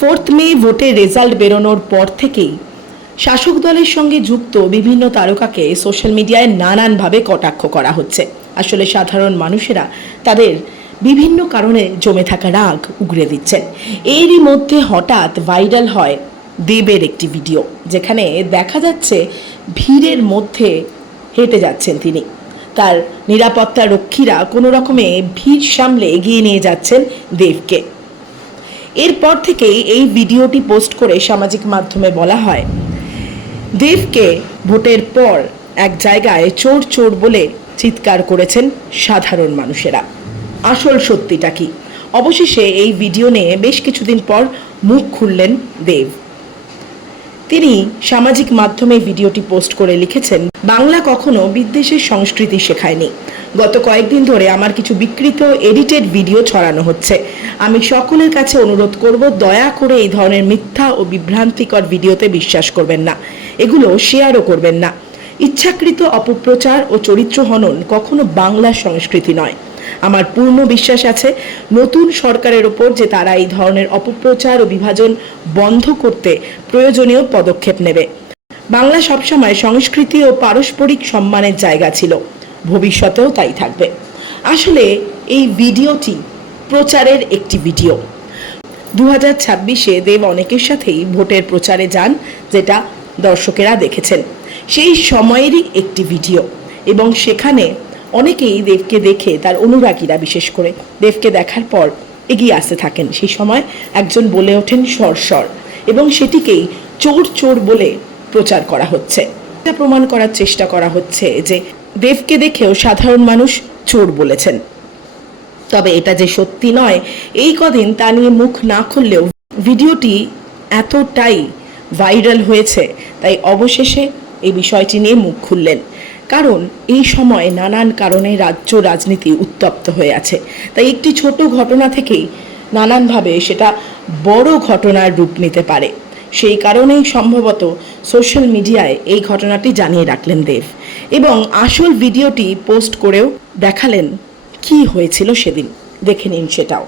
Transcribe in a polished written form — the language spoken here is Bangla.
4 মে ভোটের রেজাল্ট বেরোনোর পর থেকেই শাসক দলের সঙ্গে যুক্ত বিভিন্ন তারকাকে সোশ্যাল মিডিয়ায় নানানভাবে কটাক্ষ করা হচ্ছে। আসলে সাধারণ মানুষেরা তাদের বিভিন্ন কারণে জমে থাকা রাগ উগরে দিচ্ছেন। এরই মধ্যে হঠাৎ ভাইরাল হয় দেবের একটি ভিডিও, যেখানে দেখা যাচ্ছে ভিড়ের মধ্যে হেঁটে যাচ্ছেন তিনি। তার নিরাপত্তা রক্ষীরা কোনো রকমে ভিড় সামলে এগিয়ে নিয়ে যাচ্ছেন দেবকে। এরপর থেকেই এই ভিডিওটি পোস্ট করে সামাজিক মাধ্যমে বলা হয়, দেবকে ভোটের পর এক জায়গায় চোর চোর বলে চিৎকার করেছেন সাধারণ মানুষেরা। আসল সত্যিটা কি? অবশেষে এই ভিডিও নিয়ে বেশ কিছুদিন পর মুখ খুললেন দেব। তিনি সামাজিক মাধ্যমে ভিডিওটি পোস্ট করে লিখেছেন, বাংলা কখনো বিদ্বেষের সংস্কৃতি শেখায়নি। গত কয়েকদিন ধরে আমার কিছু বিকৃত এডিটেড ভিডিও ছড়ানো হচ্ছে। আমি সকলের কাছে অনুরোধ করব, দয়া করে এই ধরনের মিথ্যা ও বিভ্রান্তিকর ভিডিওতে বিশ্বাস করবেন না, এগুলো শেয়ারও করবেন না। ইচ্ছাকৃত অপপ্রচার ও চরিত্র হনন কখনো বাংলা সংস্কৃতি নয়। আমার পূর্ণ বিশ্বাস আছে নতুন সরকারের ওপর যে তারা এই ধরনের অপপ্রচার ও বিভাজন বন্ধ করতে প্রয়োজনীয় পদক্ষেপ নেবে। বাংলা সবসময় সংস্কৃতি ও পারস্পরিক সম্মানের জায়গা ছিল, ভবিষ্যতেও তাই থাকবে। আসলে এই ভিডিওটি প্রচারের একটি ভিডিও। 2026-এ দেব অনেকের সাথেই ভোটের প্রচারে যান, যেটা দর্শকেরা দেখেছেন। সেই সময়েরই একটি ভিডিও, এবং সেখানে অনেকেই দেবকে দেখে, তার অনুরাগীরা বিশেষ করে দেবকে দেখার পর এগিয়ে আসতে থাকেন। সেই সময় একজন বলে ওঠেন সর, এবং সেটিকেই চোর চোর বলে প্রচার করা হচ্ছে। এটা প্রমাণ করার চেষ্টা করা হচ্ছে যে দেবকে দেখেও সাধারণ মানুষ চোর বলেছেন। তবে এটা যে সত্যি নয়, এই কদিন তা নিয়ে মুখ না খুললেও ভিডিওটি এতটাই ভাইরাল হয়েছে, তাই অবশেষে এই বিষয়টি নিয়ে মুখ খুললেন। কারণ এই সময় নানান কারণে রাজ্য রাজনীতি উত্তপ্ত হয়ে আছে, তাই একটি ছোট ঘটনা থেকেই নানানভাবে সেটা বড় ঘটনার রূপ নিতে পারে। সেই কারণেই সম্ভবত সোশ্যাল মিডিয়ায় এই ঘটনাটি জানিয়ে রাখলেন দেব, এবং আসল ভিডিওটি পোস্ট করেও দেখালেন কি হয়েছিল সেদিন। দেখে নিন সেটাও।